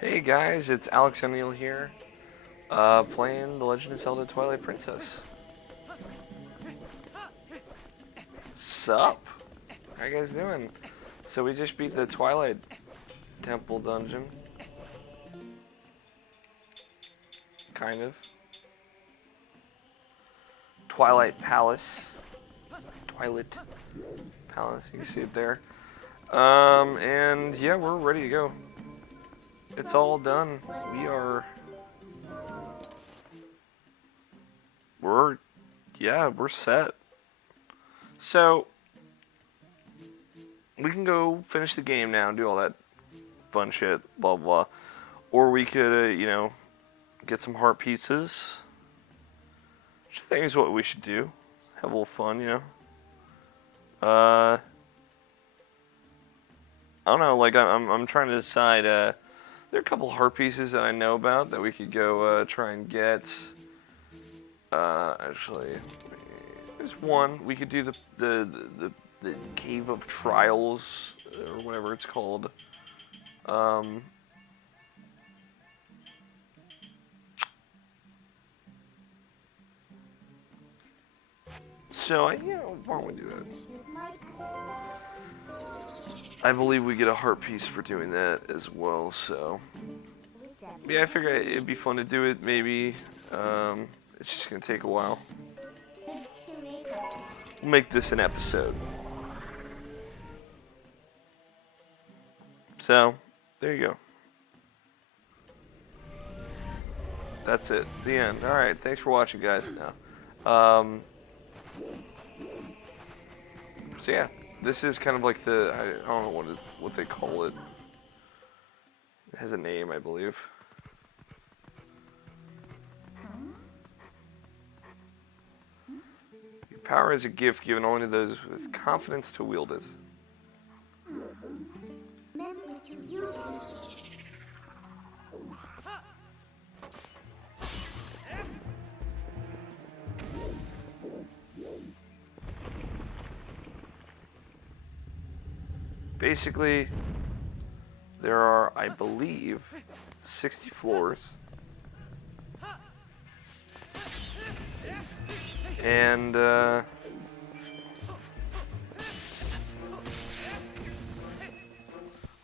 Hey guys, it's Alex O'Neill here, playing The Legend of Zelda Twilight Princess. Sup? How you guys doing? So we just beat the Twilight Temple dungeon. Kind of. Twilight Palace. Twilight Palace, you can see it there. And yeah, we're ready to go. It's all done. We're set. So, we can go finish the game now and do all that fun shit, blah blah. Or we could, get some heart pieces. Which I think is what we should do. Have a little fun, I don't know, like, I'm trying to decide, there are a couple heart pieces that I know about that we could go, try and get. Actually, there's one. We could do the Cave of Trials, or whatever it's called. So, why don't we do that? I believe we get a heart piece for doing that as well, so. Yeah, I figure it'd be fun to do it, maybe. It's just gonna take a while. We'll make this an episode. So, there you go. That's it. The end. Alright, thanks for watching, guys. Now, so yeah, this is kind of like I don't know what they call it. It has a name, I believe. Your power is a gift given only to those with confidence to wield it. Basically, there are, I believe, 60 floors. And, oh,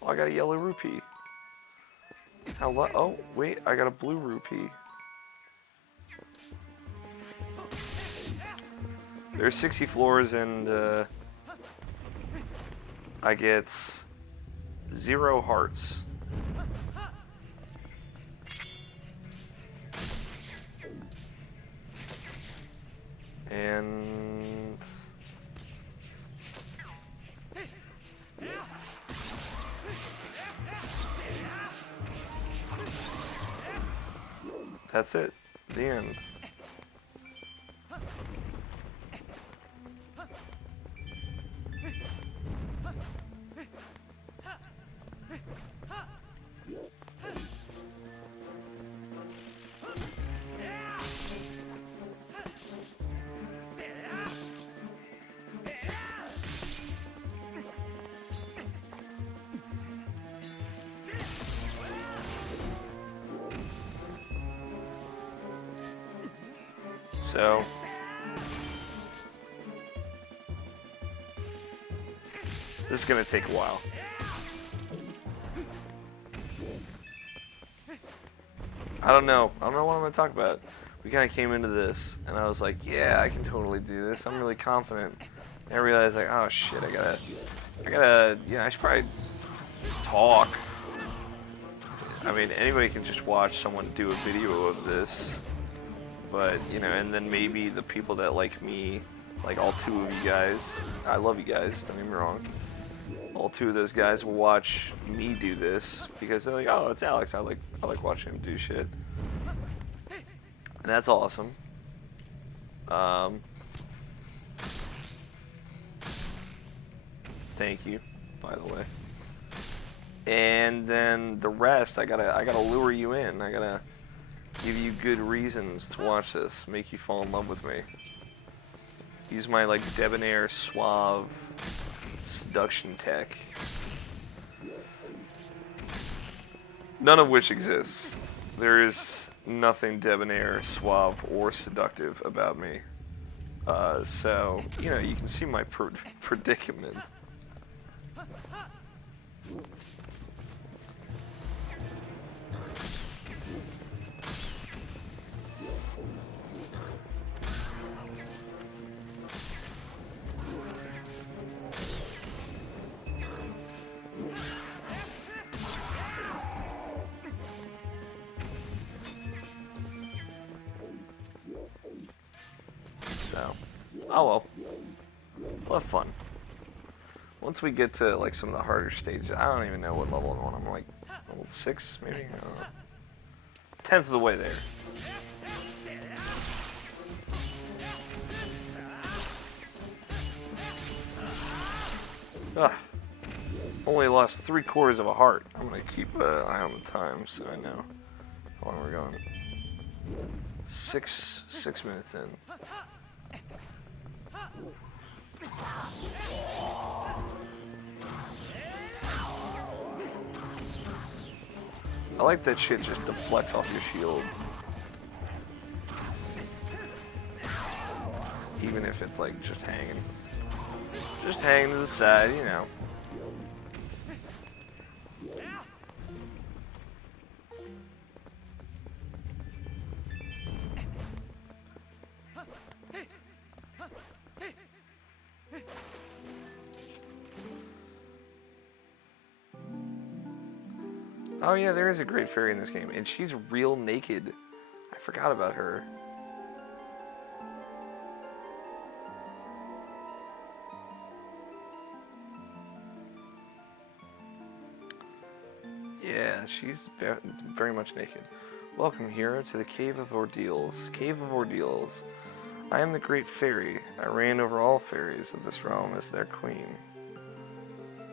I got a yellow rupee. Oh, wait, I got a blue rupee. There's 60 floors and, I get 0 hearts. And that's it. The end. So, this is gonna take a while. I don't know what I'm gonna talk about. We kind of came into this, and I was like, yeah, I can totally do this. I'm really confident. And I realized, like, oh shit, I gotta, I should probably talk. I mean, anybody can just watch someone do a video of this. But, and then maybe the people that like me, like all 2 of you guys, I love you guys, don't get me wrong. All 2 of those guys will watch me do this because they're like, oh, it's Alex. I like watching him do shit. And that's awesome. Thank you, by the way. And then the rest, I gotta lure you in. I gotta give you good reasons to watch this, make you fall in love with me. Use my, like, debonair, suave seduction tech. None of which exists. There is nothing debonair, suave, or seductive about me. So, you know, you can see my predicament. So, oh well. We'll have fun. Once we get to like some of the harder stages, I don't even know what level I'm on. I'm like level 6 maybe? I don't know. 10th of the way there. Ugh. Only lost 3/4 of a heart. I'm gonna keep an eye on the time so I know how long we're going. 6 minutes in. I like that shit just deflects off your shield. Even if it's like just hanging. Just hanging to the side, you know. Oh yeah, there is a great fairy in this game, and she's real naked. I forgot about her. Yeah, she's very much naked. Welcome, hero, to the Cave of Ordeals. Cave of Ordeals. I am the great fairy. I reign over all fairies of this realm as their queen.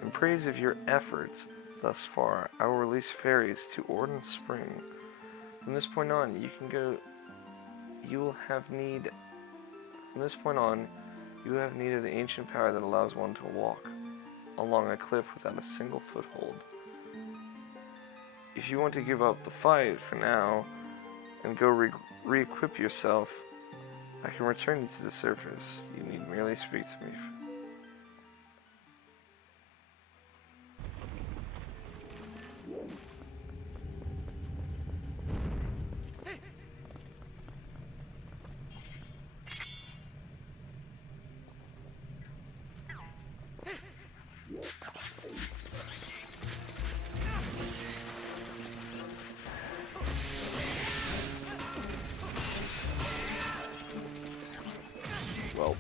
In praise of your efforts thus far, I will release fairies to Orden Spring. From this point on, you will have need of the ancient power that allows one to walk along a cliff without a single foothold. If you want to give up the fight for now and go re-equip yourself, I can return you to the surface. You need merely speak to me. Well,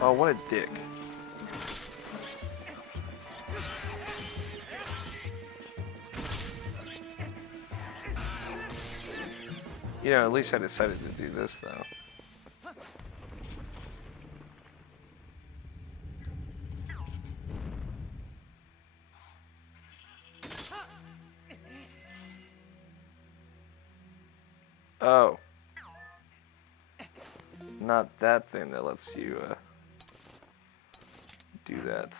oh, what a dick. You know, at least I decided to do this, though. Oh. Not that thing that lets you, do that.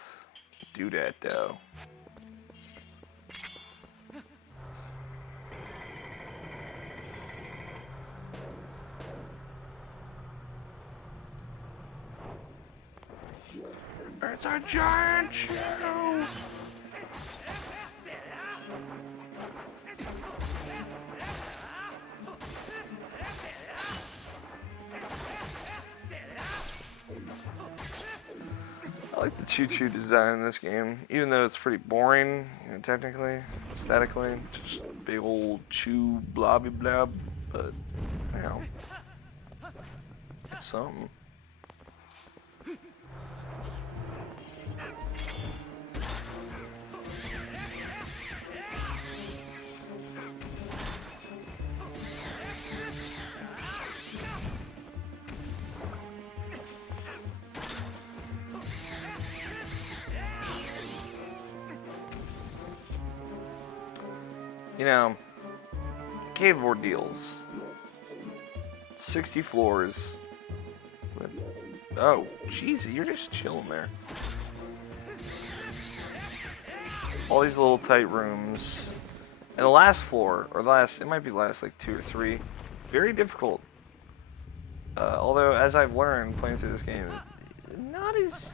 Do that, though. It's a giant shoe! I like the choo-choo design in this game, even though it's pretty boring, you know, technically, aesthetically, just a big old chew blobby blob, but, you know, it's something. You know, Cave of Ordeals. 60 floors. Oh, jeez, you're just chilling there. All these little tight rooms. And the last floor, or it might be the last like 2 or 3, very difficult. Although, as I've learned playing through this game, it's not as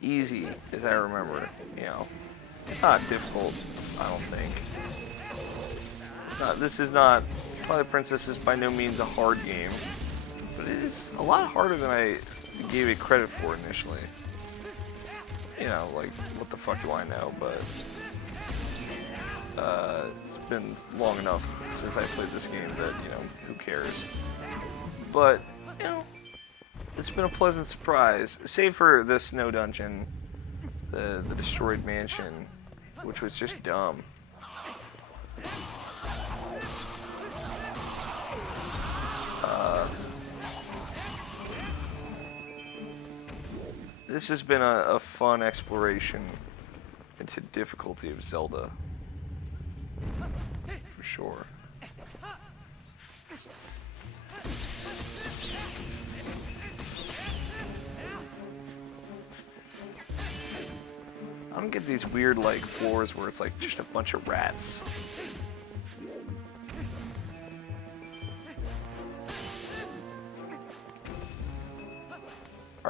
easy as I remember. You know, it's not difficult, I don't think. This is not, Twilight Princess is by no means a hard game, but it is a lot harder than I gave it credit for initially. You know, like, what the fuck do I know, but it's been long enough since I played this game that, you know, who cares. But, you know, it's been a pleasant surprise, save for the snow dungeon, the destroyed mansion, which was just dumb. This has been a fun exploration into difficulty of Zelda, for sure. I don't get these weird, like, floors where it's, like, just a bunch of rats.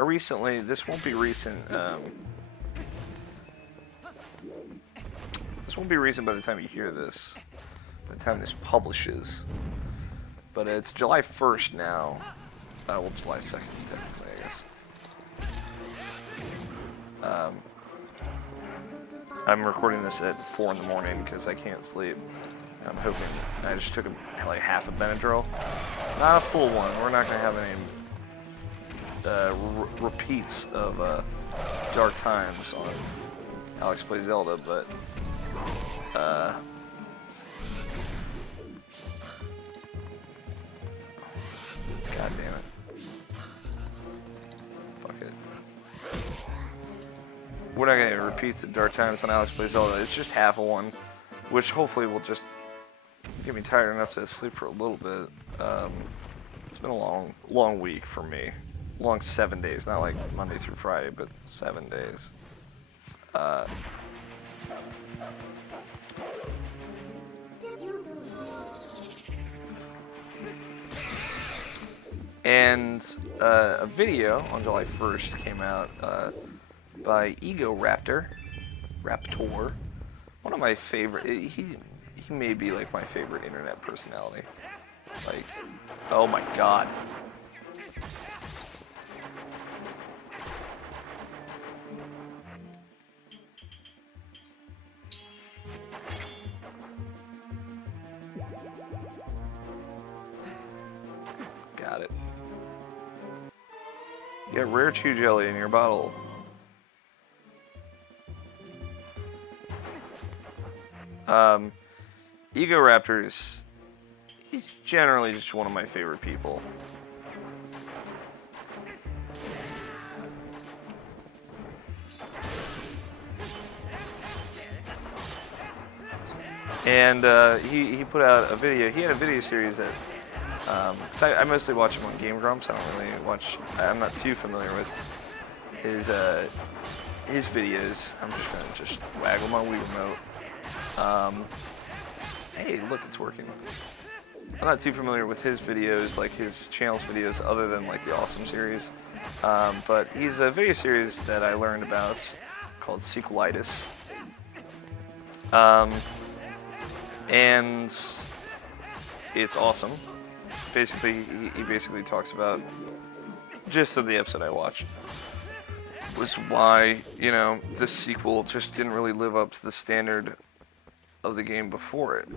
This won't be recent, this won't be recent by the time you hear this, by the time this publishes, but it's July 1st now, well, July 2nd, technically, I guess. I'm recording this at 4 in the morning because I can't sleep. I'm hoping. I just took like half a Benadryl. Not a full one. We're not going to have any repeats of Dark Times on Alex Plays Zelda, but God damn it. Fuck it. We're not going to repeat the Dark Times on Alex Plays Zelda. It's just half of one, which hopefully will just get me tired enough to sleep for a little bit. It's been a long week for me. Long 7 days, not like Monday through Friday, but 7 days. And a video on July 1st came out by Raptor, one of my favorite. He may be like my favorite internet personality. Like, oh my god. Got it. You got rare chew jelly in your bottle. Raptor he's generally just one of my favorite people. And he put out a video. He had a video series that I mostly watch him on Game Grumps. I don't really watch. I'm not too familiar with his videos. I'm just gonna waggle my Wii remote. Hey, look, it's working. I'm not too familiar with his videos, like his channel's videos, other than like the Awesome series. But he's a video series that I learned about called Sequelitis. And it's awesome. Basically, he basically talks about gist of the episode I watched was why, you know, this sequel just didn't really live up to the standard of the game before it.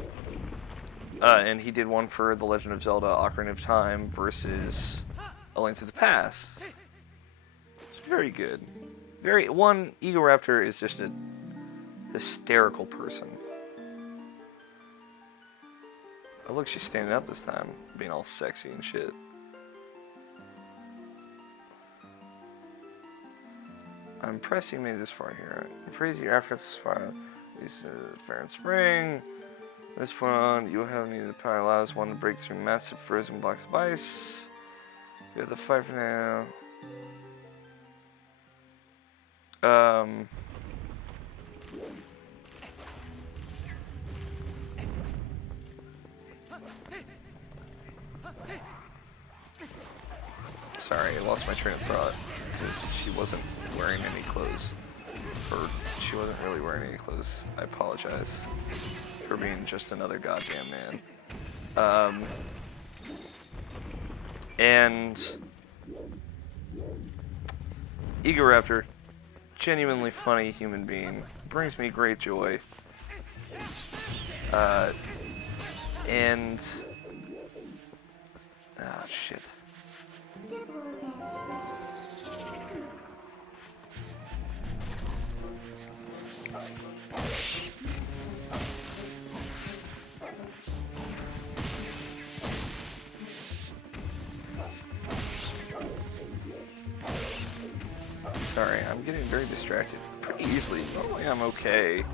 And he did one for The Legend of Zelda: Ocarina of Time versus A Link to the Past. It's very good. Raptor is just a hysterical person. Oh look, she's standing up this time, being all sexy and shit. I'm impressed you made this far here. I praise your efforts this far. This fair and spring. From this point on, you will have needed the power allows one to break through massive frozen blocks of ice. You have the fight for now. Sorry, I lost my train of thought because she wasn't wearing any clothes. Or she wasn't really wearing any clothes. I apologize for being just another goddamn man. And Egoraptor, genuinely funny human being, brings me great joy. And oh shit. Sorry, I'm getting very distracted pretty easily. Normally I'm okay.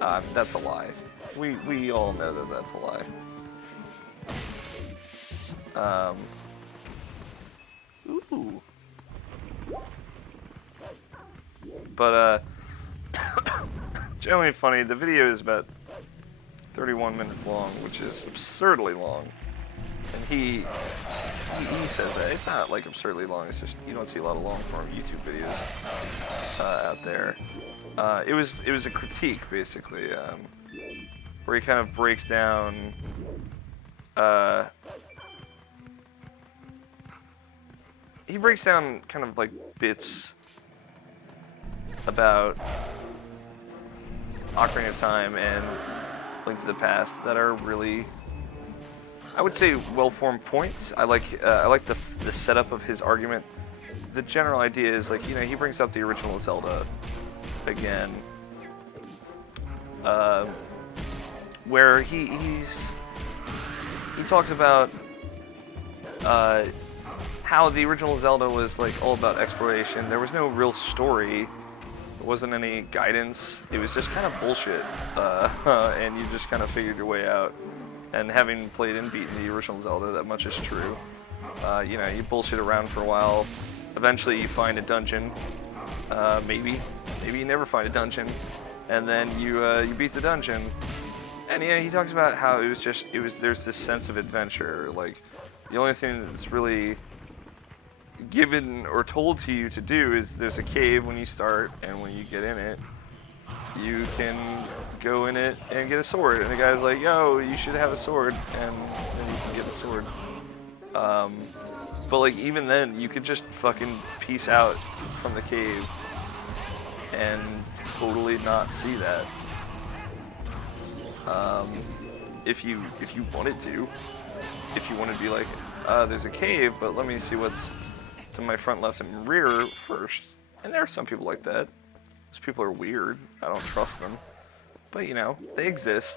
That's a lie. We all know that that's a lie. Ooh. But, generally funny. The video is about 31 minutes long, which is absurdly long. And he says that. It's not, like, absurdly long. It's just, you don't see a lot of long-form YouTube videos out there. It was a critique, basically, where he kind of breaks down, kind of like bits about Ocarina of Time and Link to the Past that are really, I would say, well-formed points. I like the setup of his argument. The general idea is, like, you know, he brings up the original Zelda again, where he talks about how the original Zelda was, like, all about exploration. There was no real story. There wasn't any guidance. It was just kind of bullshit, and you just kind of figured your way out. And having played and beaten the original Zelda, that much is true. You know, you bullshit around for a while. Eventually you find a dungeon. Maybe you never find a dungeon. And then you beat the dungeon. And yeah, he talks about how there's this sense of adventure. Like, the only thing that's really given or told to you to do is there's a cave when you start, and when you get in it, you can go in it and get a sword. And the guy's like, yo, you should have a sword, and then you can get a sword. But, like, even then, you could just fucking peace out from the cave and totally not see that. If you wanted to. If you want to be like, there's a cave, but let me see what's to my front, left, and rear first. And there are some people like that. Those people are weird. I don't trust them. But, you know, they exist.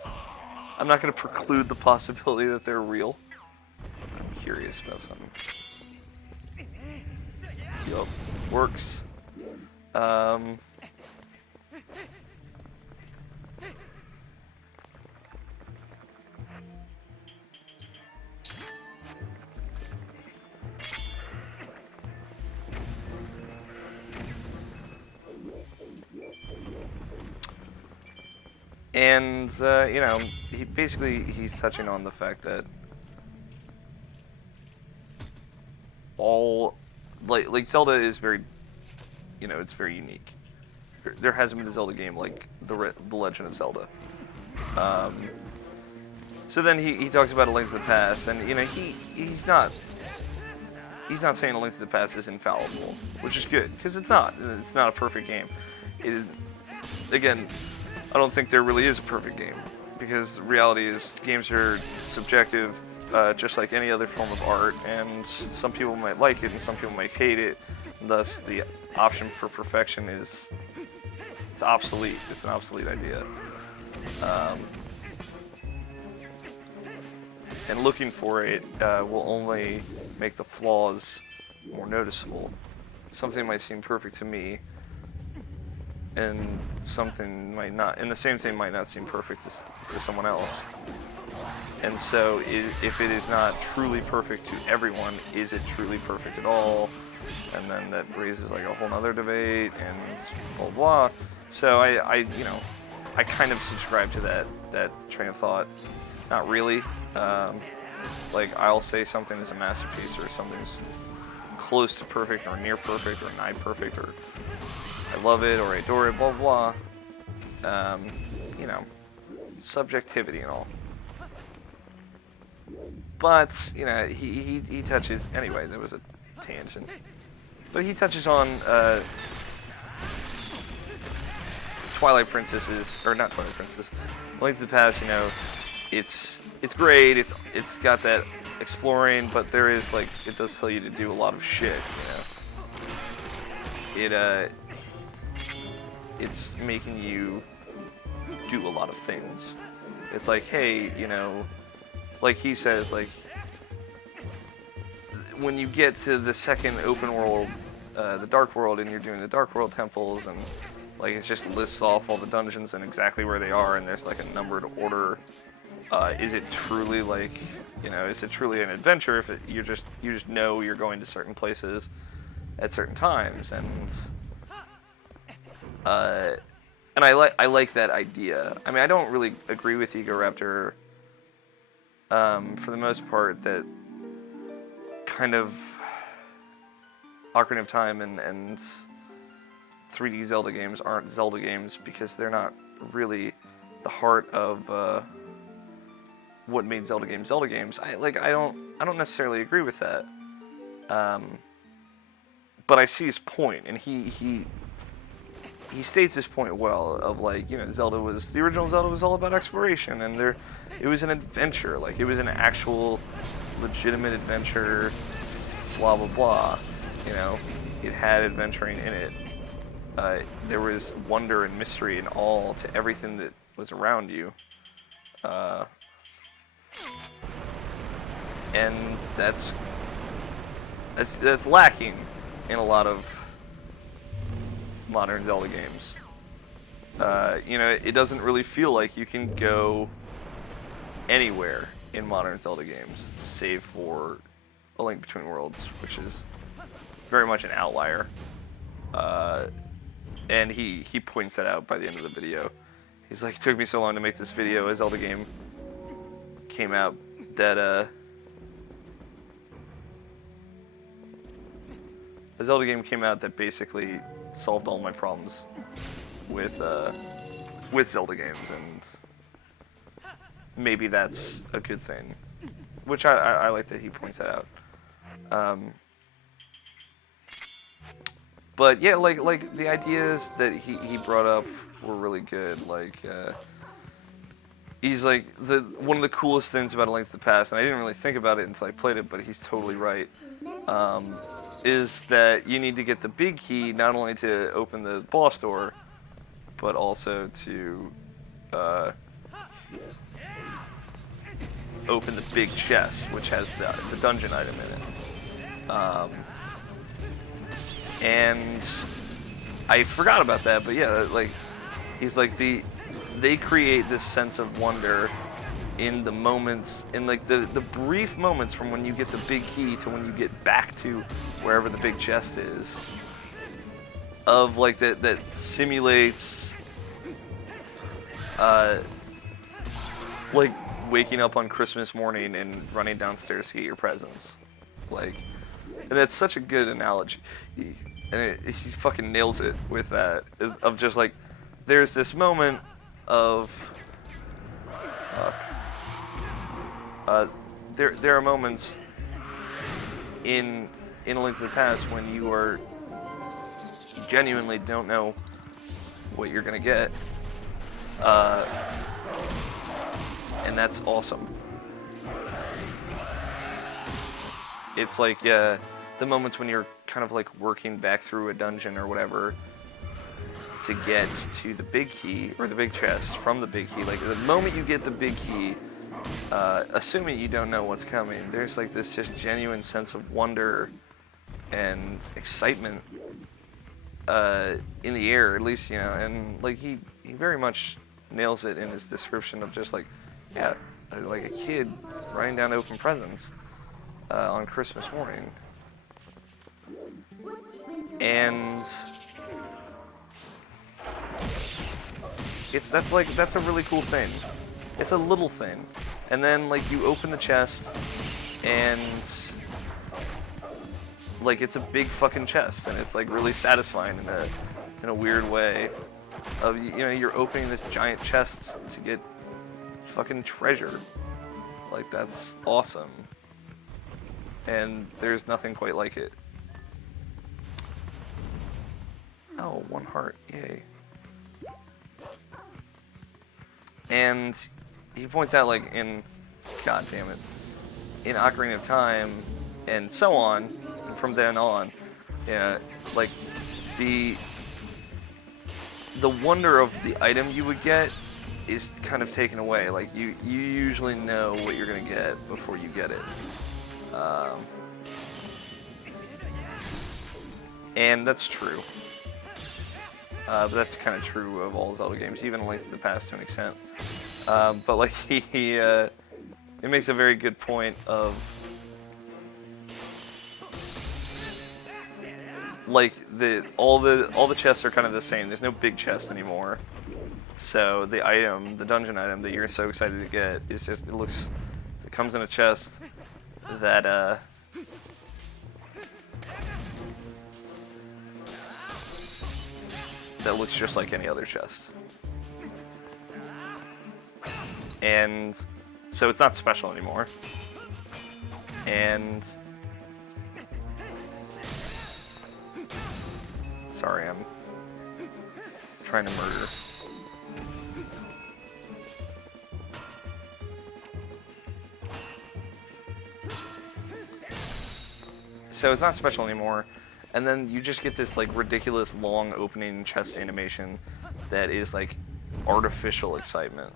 I'm not going to preclude the possibility that they're real. I'm curious about something. Yup. Works. And, you know, he's touching on the fact that all, like Zelda is very, you know, it's very unique. There hasn't been a Zelda game like the Legend of Zelda. So then he talks about A Link to the Past, and, you know, he's not saying A Link to the Past is infallible, which is good, because it's not a perfect game. Again, I don't think there really is a perfect game, because the reality is games are subjective, just like any other form of art, and some people might like it and some people might hate it. Thus, the option for perfection it's obsolete. It's an obsolete idea. And looking for it will only make the flaws more noticeable. Something might seem perfect to me and something might not, and the same thing might not seem perfect to someone else. And so, if it is not truly perfect to everyone, is it truly perfect at all? And then that raises like a whole nother debate, and blah blah. So I kind of subscribe to that train of thought. Not really. Like, I'll say something is a masterpiece, or something's close to perfect, or near perfect, or nigh perfect, or I love it, or I adore it, blah blah. You know, subjectivity and all. But you know, he touches anyway. There was a tangent, but he touches on Twilight Princesses, or not Twilight Princess, Link to the Past. You know, it's great. It's got that exploring, but there is like, it does tell you to do a lot of shit. You know, it's making you do a lot of things. It's like, hey, you know, like he says, like, when you get to the second open world, the Dark World, and you're doing the Dark World temples, and like it just lists off all the dungeons and exactly where they are, and there's like a numbered order. Is it truly like, you know, is it truly an adventure if you just know you're going to certain places at certain times? And I like that idea. I mean, I don't really agree with Ego Raptor for the most part, that kind of Ocarina of Time and 3D Zelda games aren't Zelda games, because they're not really the heart of what made Zelda games Zelda games. I don't necessarily agree with that. But I see his point, and he states his point well, of like, you know, the original Zelda was all about exploration, and it was an adventure, like it was an actual legitimate adventure, blah blah blah. You know, it had adventuring in it. There was wonder and mystery and awe to everything that was around you. And that's lacking in a lot of modern Zelda games. You know, it doesn't really feel like you can go anywhere in modern Zelda games, save for A Link Between Worlds, which is very much an outlier. And he points that out by the end of the video. He's like, it took me so long to make this video. A Zelda game came out that a Zelda game came out that basically solved all my problems with Zelda games, and maybe that's a good thing, which I like that he points that out. But yeah, like the ideas that he brought up were really good. Like he's like, one of the coolest things about A Link to the Past, and I didn't really think about it until I played it, but he's totally right, is that you need to get the big key not only to open the boss door, but also to open the big chest, which has the dungeon item in it. And I forgot about that, but yeah, like, he's like, they create this sense of wonder in the moments, in like the brief moments from when you get the big key to when you get back to wherever the big chest is, of like that simulates like waking up on Christmas morning and running downstairs to get your presents. Like, and that's such a good analogy, and he fucking nails it with that, of just like, there's this moment of there are moments in A Link to the Past when you genuinely don't know what you're gonna get, and that's awesome. It's like the moments when you're kind of like working back through a dungeon or whatever to get to the big key, or the big chest from the big key. Like, the moment you get the big key, assuming you don't know what's coming, there's like this just genuine sense of wonder and excitement in the air, at least, you know, and like he very much nails it in his description of just like, yeah, like a kid running down to open presents on Christmas morning. And that's a really cool thing. It's a little thing. And then like you open the chest and like it's a big fucking chest, and it's like really satisfying in a weird way of, you know, you're opening this giant chest to get fucking treasure. Like, that's awesome. And there's nothing quite like it. Oh, 1 heart, yay. And he points out, like, god damn it, in Ocarina of Time, and so on, and from then on, yeah, like, the wonder of the item you would get is kind of taken away. Like, you usually know what you're gonna get before you get it. And that's true. But that's kind of true of all Zelda games, even A Link to the Past to an extent. But like it makes a very good point of like all the chests are kind of the same. There's no big chest anymore. So the dungeon item that you're so excited to get is just it comes in a chest that that looks just like any other chest. And so it's not special anymore. And sorry, I'm trying to murder. So it's not special anymore. And then you just get this like ridiculous long opening chest animation that is like artificial excitement.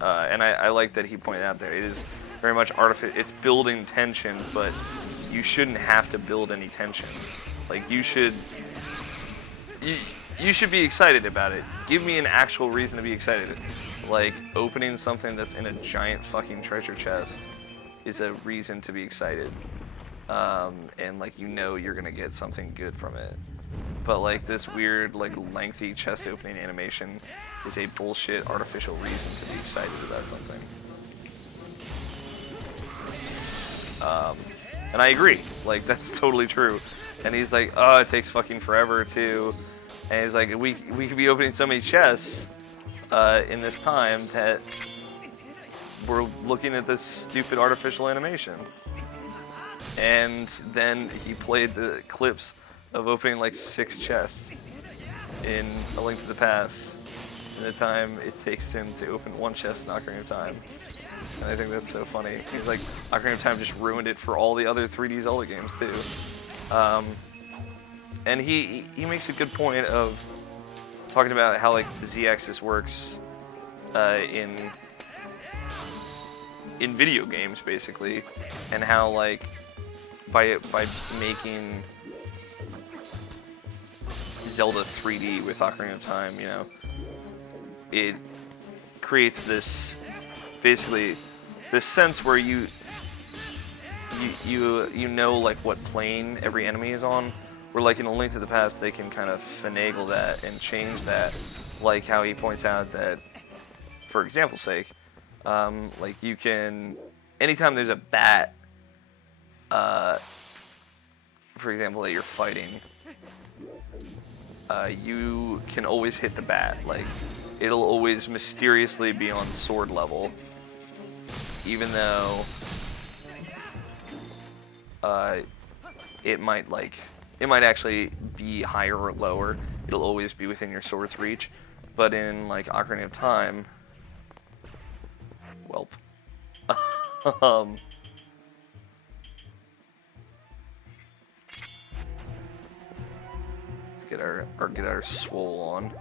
And I like that he pointed out there. It is very much artificial. It's building tension, but you shouldn't have to build any tension. Like you should be excited about it. Give me an actual reason to be excited. Like opening something that's in a giant fucking treasure chest is a reason to be excited. And like you know you're gonna get something good from it. But like this weird like lengthy chest opening animation is a bullshit artificial reason to be excited about something. And I agree, like that's totally true. And he's like, oh, it takes fucking forever too. And he's like, we could be opening so many chests in this time that we're looking at this stupid artificial animation. And then he played the clips of opening like 6 chests in A Link to the Past in the time it takes him to open 1 chest in Ocarina of Time. And I think that's so funny. He's like, Ocarina of Time just ruined it for all the other 3D Zelda games too. And he makes a good point of talking about how like the Z-axis works in video games basically, and how like by making Zelda 3D with Ocarina of Time, you know, it creates this basically this sense where you know like what plane every enemy is on. Where like in A Link to the Past they can kind of finagle that and change that, like how he points out that, for example's sake, like you can, anytime there's a bat, for example, that you're fighting, you can always hit the bat. Like, it'll always mysteriously be on sword level, even though it might actually be higher or lower. It'll always be within your sword's reach. But in like Ocarina of Time, welp. Let's get our swole on.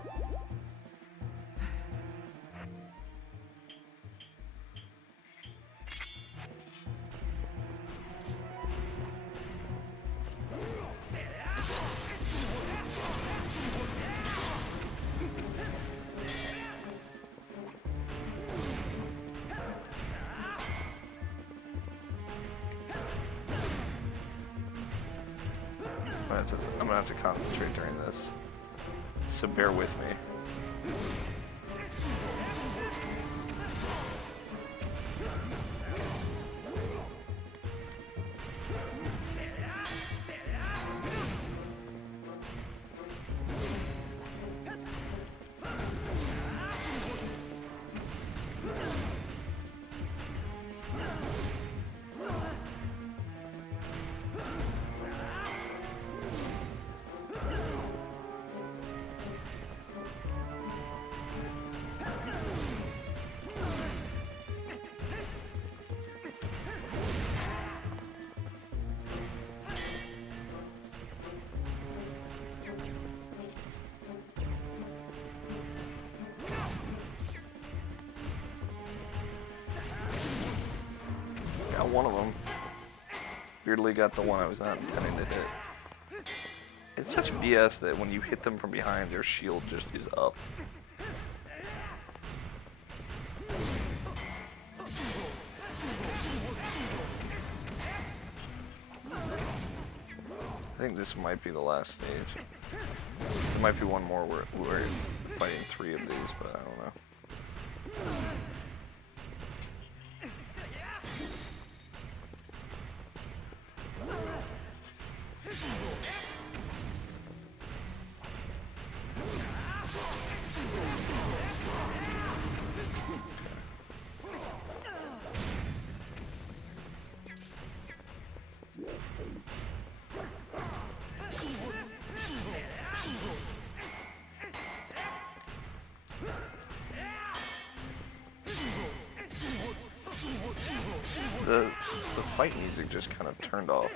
I'm gonna have to concentrate during this, so bear with me. Got one of them. Weirdly got the one I was not intending to hit. It's such BS that when you hit them from behind, their shield just is up. I think this might be the last stage. There might be one more where it's fighting 3 of these, but I don't know. The fight music just kind of turned off.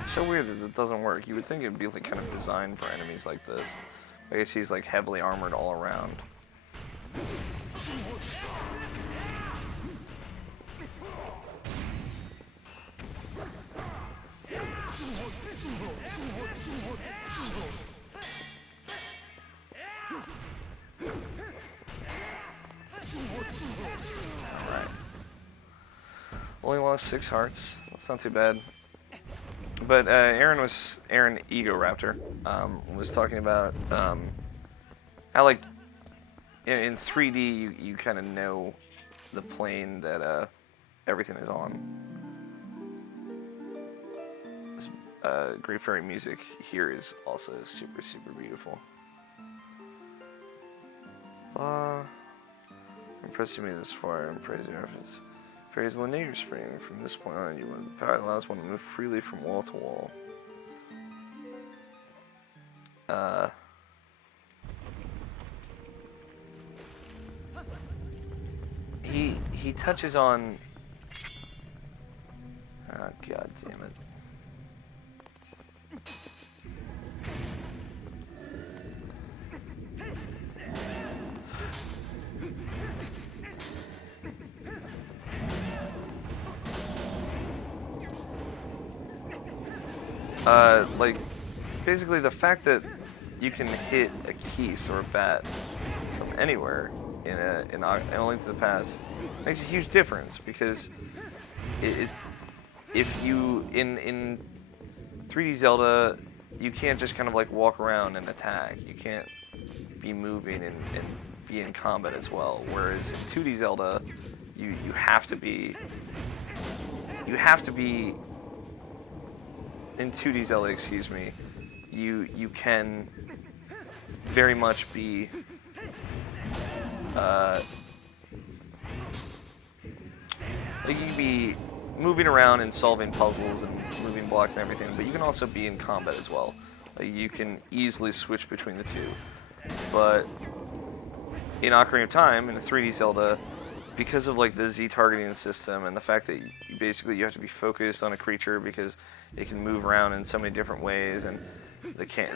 It's so weird that it doesn't work. You would think it'd be like kind of designed for enemies like this. I guess he's like heavily armored all around. Alright. Only lost 6 hearts. That's not too bad. But Aaron Ego Raptor was talking about how like in 3D you kind of know the plane that everything is on. This, Great Fairy music here is also super beautiful. Impressing me this far. I'm praising your efforts. Fairies linear spring. From this point on, the power allows one to move freely from wall to wall. He touches on. Oh, God damn it. Like, basically the fact that you can hit a Keese or a bat from anywhere in A Link to the Past makes a huge difference, because if you in 3D Zelda, you can't just kind of like walk around and attack. You can't be moving and be in combat as well. Whereas in 2D Zelda, you have to be in 2D Zelda, excuse me, you can very much be like you can be moving around and solving puzzles and moving blocks and everything, but you can also be in combat as well. Like, you can easily switch between the two. But in Ocarina of Time, in a 3D Zelda, because of like the Z targeting system and the fact that you have to be focused on a creature because it can move around in so many different ways, and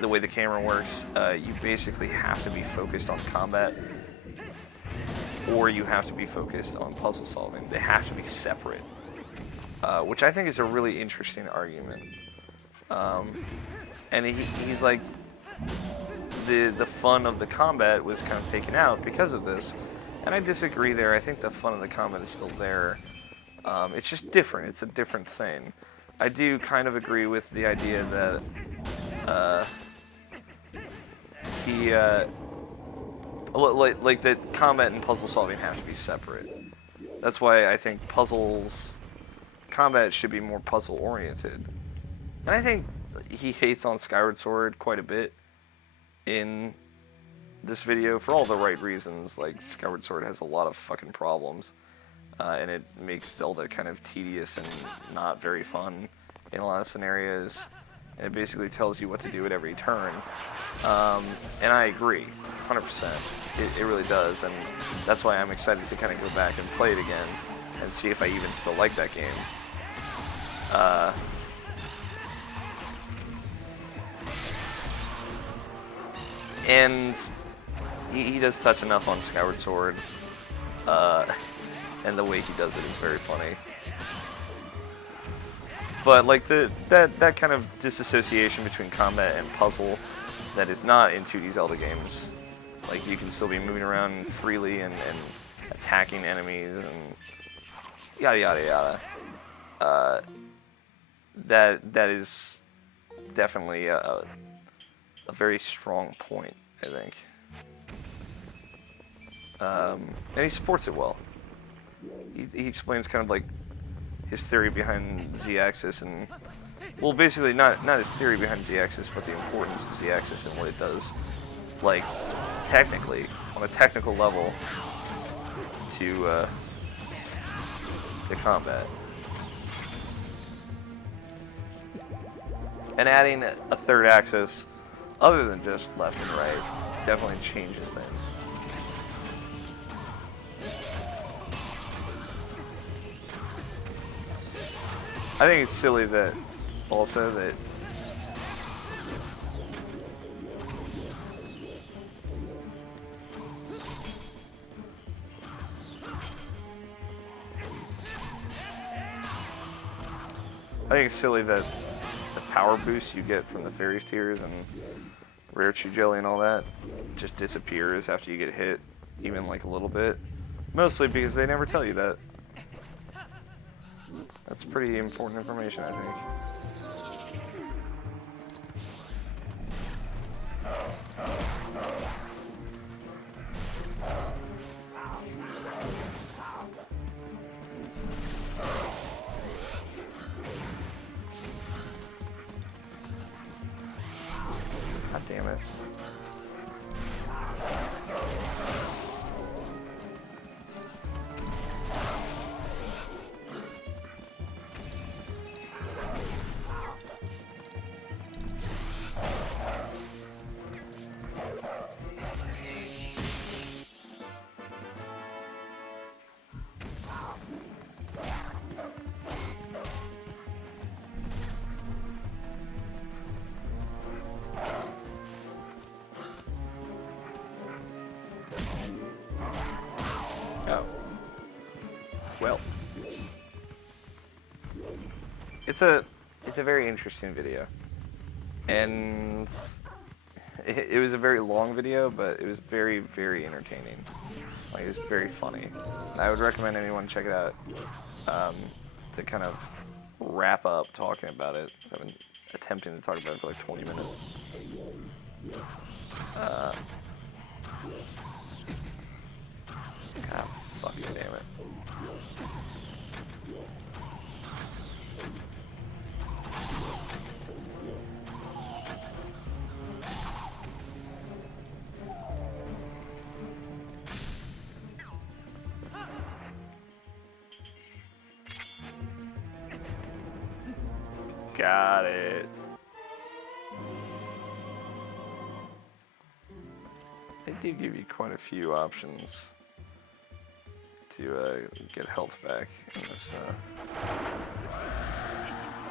the way the camera works, you basically have to be focused on combat, or you have to be focused on puzzle solving. They have to be separate, which I think is a really interesting argument. And he's like, the fun of the combat was kind of taken out because of this, and I disagree there. I think the fun of the combat is still there. It's just different. It's a different thing. I do kind of agree with the idea that like that combat and puzzle solving have to be separate. That's why I think combat should be more puzzle oriented. And I think he hates on Skyward Sword quite a bit in this video for all the right reasons. Like, Skyward Sword has a lot of fucking problems, and it makes Zelda kind of tedious and not very fun in a lot of scenarios. And it basically tells you what to do at every turn. And I agree, 100%. It really does, and that's why I'm excited to kind of go back and play it again and see if I even still like that game. And he does touch enough on Skyward Sword, and the way he does it is very funny. But like that kind of disassociation between combat and puzzle that is not in 2D Zelda games. Like, you can still be moving around freely and attacking enemies and yada yada yada. That is definitely a very strong point, I think. And he supports it well. He explains kind of like his theory behind Z-axis, and well, basically not his theory behind Z-axis, but the importance of Z-axis and what it does, like, technically, on a technical level, to combat. And adding a third axis, other than just left and right, definitely changes things. I think it's silly that, also, that the power boost you get from the fairy tears and rare chew jelly and all that just disappears after you get hit, even like a little bit. Mostly because they never tell you that. That's pretty important information, I think. God damn it. Oh. Well. It's a very interesting video. And it was a very long video, but it was very, very entertaining. Like, it was very funny. I would recommend anyone check it out, to kind of wrap up talking about it. I've been attempting to talk about it for like 20 minutes. God fucking damn it. Got it. They do give you quite a few options to get health back in this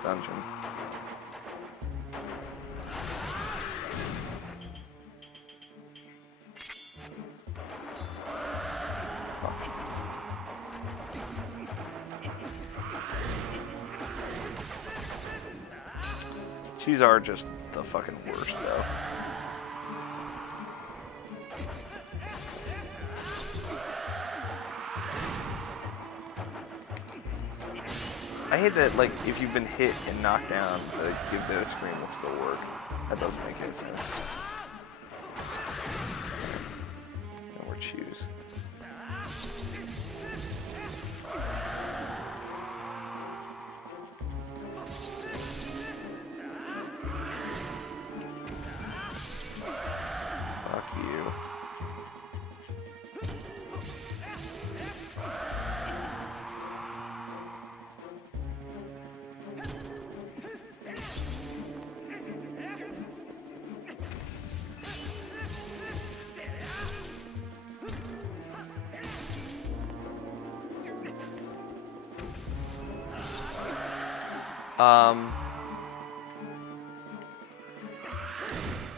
dungeon. Fuck. These are just the fucking worst, though. I hate that, like, if you've been hit and knocked down, the give dead scream will still work. That doesn't make any sense. No more choose. Fuck you.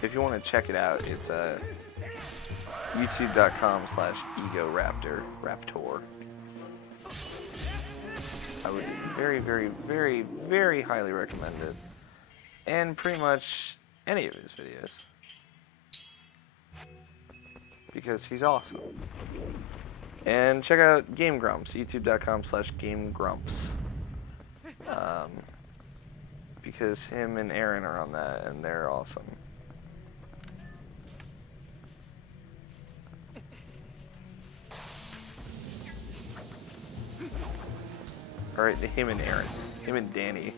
If you want to check it out, it's youtube.com/egoraptor. I would very, very, very, very highly recommend it. And pretty much any of his videos. Because he's awesome. And check out Game Grumps, youtube.com/GameGrumps. Because him and Aaron are on that, and they're awesome. Alright, him and Aaron. Him and Danny.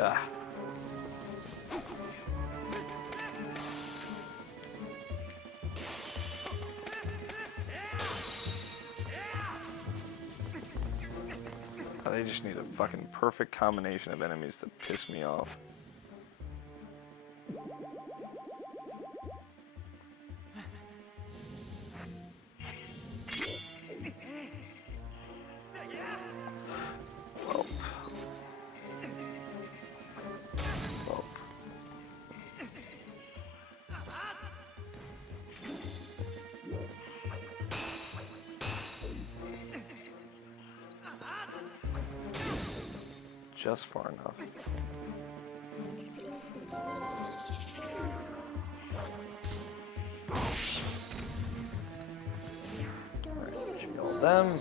Ugh. Oh, they just need a fucking perfect combination of enemies to piss me off. Just far enough. Alright, kill them.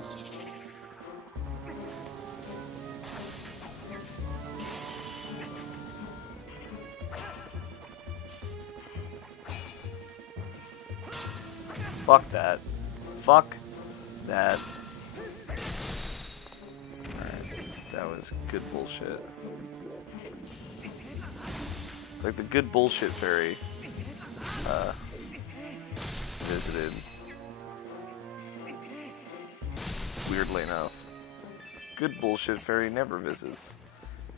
Fuck that. Fuck that. That was good bullshit. Like the good bullshit fairy visited. Weirdly enough. Good bullshit fairy never visits.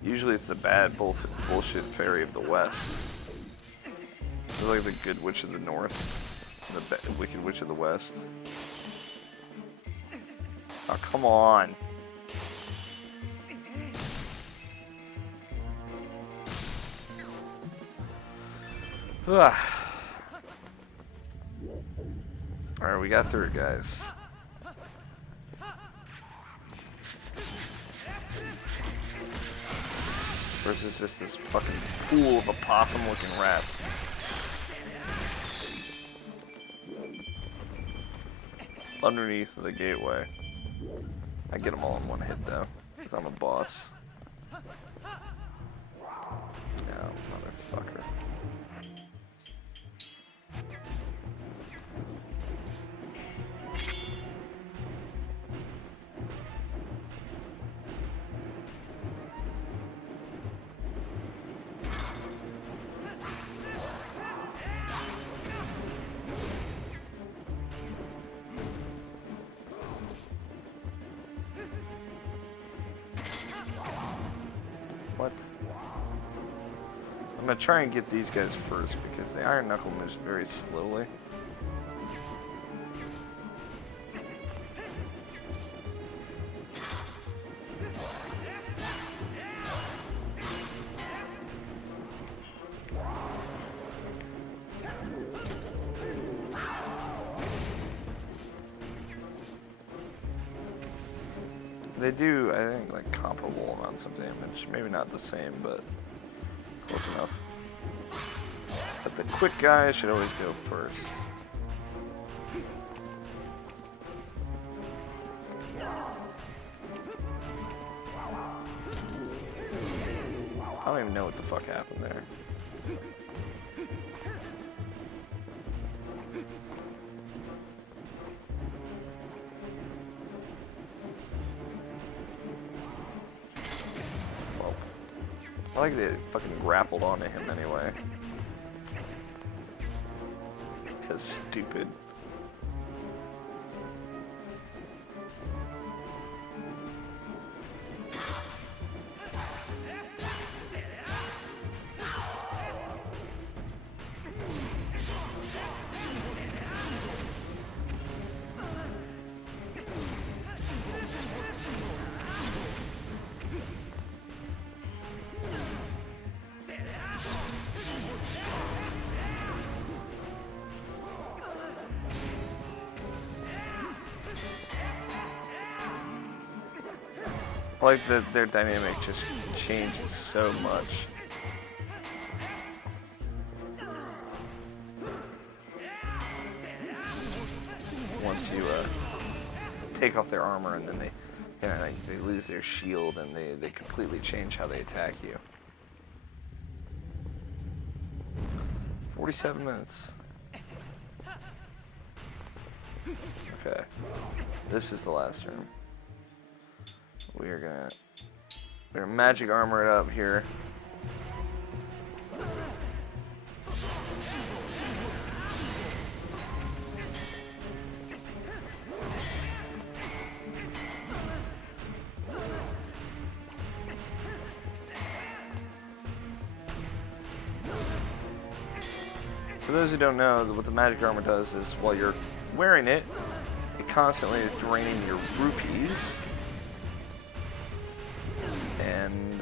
Usually it's the bad bullshit fairy of the west. It's like the good witch of the north, and the wicked witch of the west. Oh, come on. Alright, we got through it, guys. Versus just this fucking pool of opossum-looking rats. Underneath the gateway. I get them all in one hit, though, because I'm a boss. No, motherfucker. I'm gonna try and get these guys first because the Iron Knuckle moves very slowly. They do, I think, like comparable amounts of damage. Maybe not the same, but close enough. But the quick guy should always go first. I don't even know what the fuck happened there. I like they fucking grappled onto him anyway. Because stupid. I like that their dynamic just changes so much. Once you take off their armor and then they lose their shield and they completely change how they attack you. 47 minutes. Okay. This is the last room. We're gonna magic armor it up here. For those who don't know, what the magic armor does is while you're wearing it, it constantly is draining your rupees. And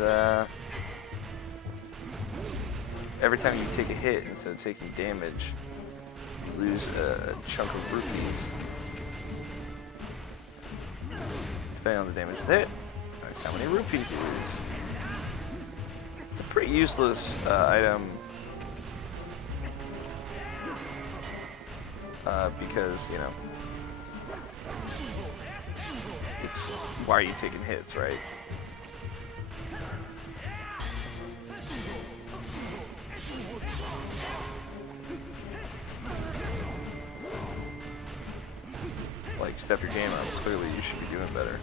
every time you take a hit, instead of taking damage, you lose a chunk of rupees. Depending on the damage hit, that's how many rupees you lose. It's a pretty useless item because, you know, it's why are you taking hits, right? Like, step your game up. Clearly, you should be doing better.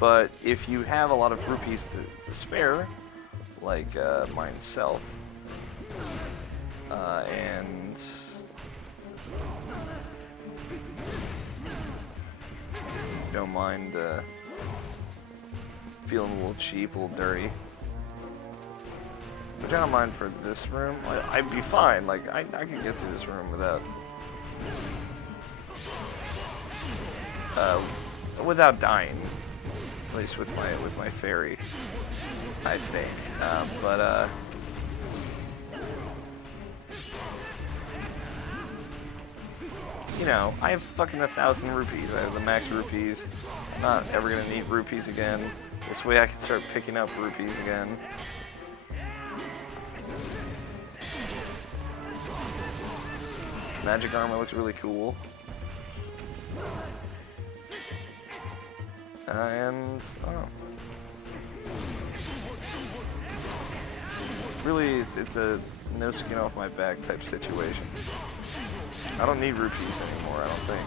But if you have a lot of rupees to spare, like myself, and don't mind feeling a little cheap, a little dirty, which I don't mind for this room. I'd be fine. Like I could get through this room without dying. At least with my fairy, I think. You know, I have fucking 1,000 rupees. I have the max rupees. I'm not ever gonna need rupees again. This way I can start picking up rupees again. Magic armor looks really cool. And, oh. Really, it's a no skin off my back type situation. I don't need rupees anymore, I don't think.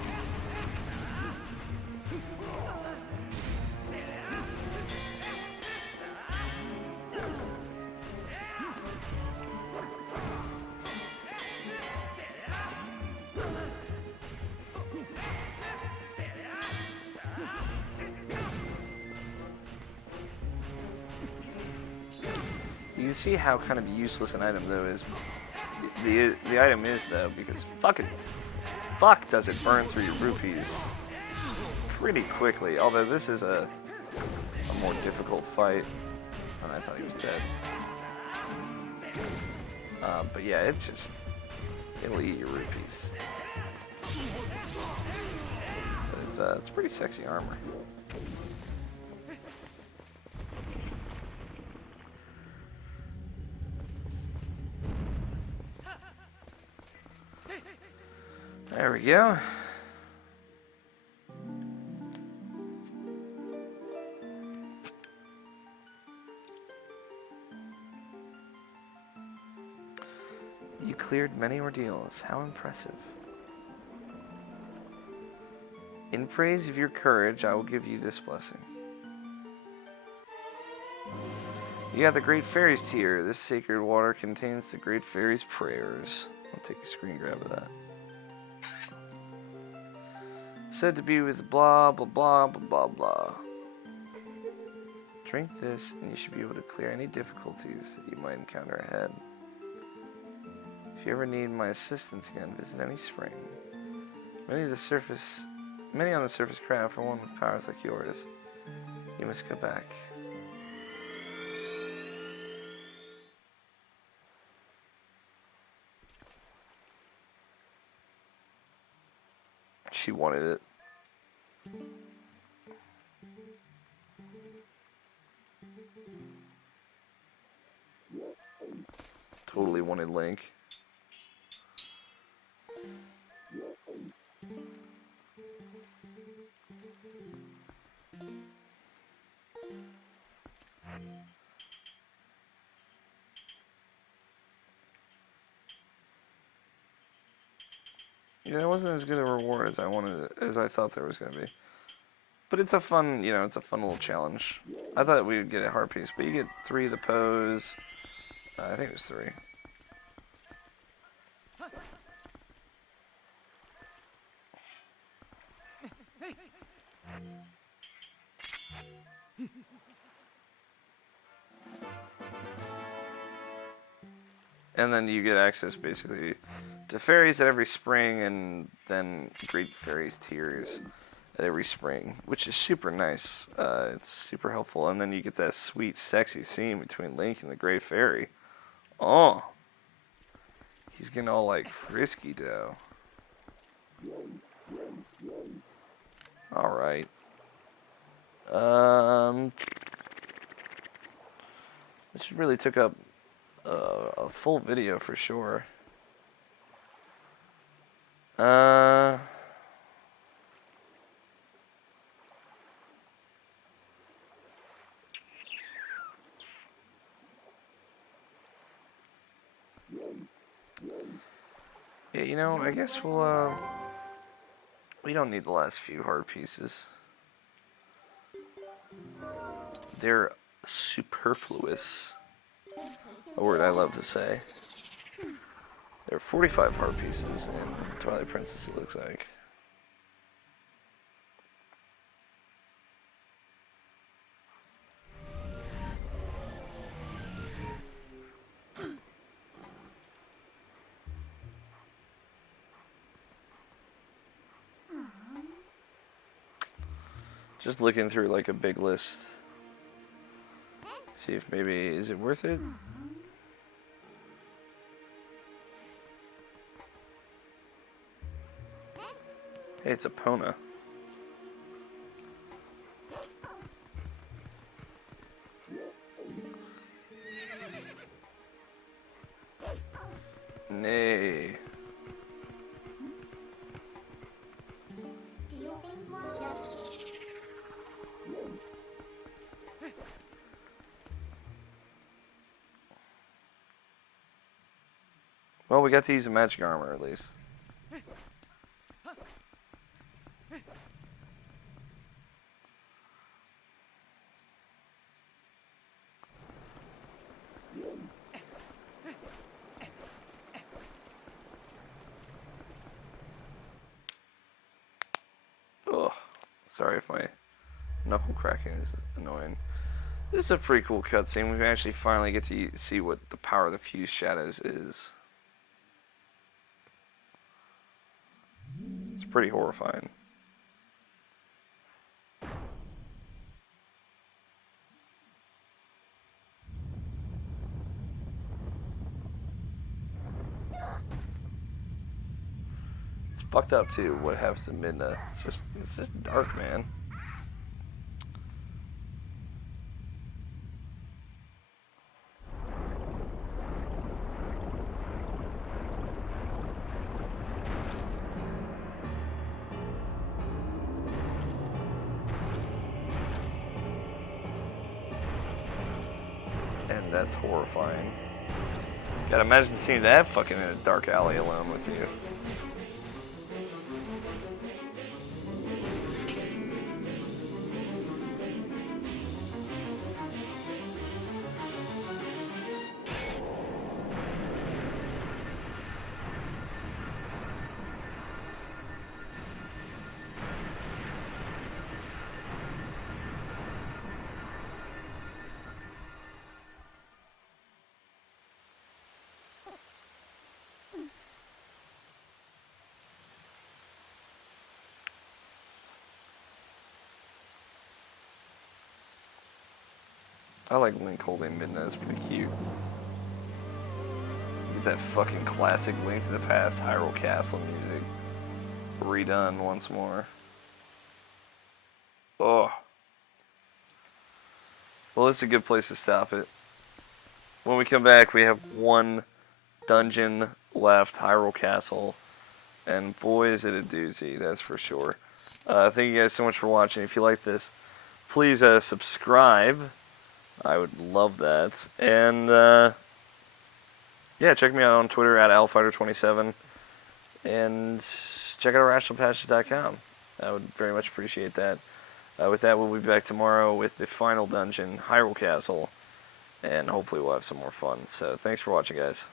can see how kind of useless an item though is. The item is though, because fuck does it burn through your rupees pretty quickly. Although this is a more difficult fight. And I thought he was dead. But yeah, it'll eat your rupees. But it's pretty sexy armor. There we go. You cleared many ordeals. How impressive. In praise of your courage, I will give you this blessing. You got the Great Fairy's tear. This sacred water contains the Great Fairy's prayers. I'll take a screen grab of that. Said to be with blah, blah, blah, blah, blah, blah. Drink this and you should be able to clear any difficulties that you might encounter ahead. If you ever need my assistance again, visit any spring. Many on the surface cry for one with powers like yours. You must go back. She wanted it. Totally wanted Link. Yeah, it wasn't as good a reward as I thought there was gonna be. But it's a fun, it's a fun little challenge. I thought we would get a heart piece, but you get 3 of the pose. I think it was 3. And then you get access basically to fairies at every spring, and then Great Fairy's tears at every spring, which is super nice. It's super helpful, and then you get that sweet, sexy scene between Link and the Great Fairy. Oh, he's getting all like frisky though. All right. This really took up a full video for sure. Yeah, I guess we don't need the last few heart pieces. They're superfluous. A word I love to say. There are 45 heart pieces in Twilight Princess, it looks like. Just looking through like a big list. See if maybe, is it worth it? Hey, it's a Pona. Nay. Well, we got to use a magic armor at least. Oh, sorry if my knuckle cracking is annoying. This is a pretty cool cutscene. We actually finally get to see what the power of the fused shadows is. It's pretty horrifying. It's fucked up too. What happens at midnight? It's just dark, man. And that's horrifying. Gotta imagine seeing that fucking in a dark alley alone with you. I like Link holding Midnight, it's pretty cute. Get that fucking classic Link to the Past Hyrule Castle music redone once more. Oh. Well, this is a good place to stop it. When we come back, we have one dungeon left, Hyrule Castle. And boy, is it a doozy, that's for sure. Thank you guys so much for watching. If you like this, please subscribe. I would love that. And, yeah, check me out on Twitter at alfighter27. And check out irrationalpatches.com. I would very much appreciate that. With that, we'll be back tomorrow with the final dungeon, Hyrule Castle. And hopefully we'll have some more fun. So, thanks for watching, guys.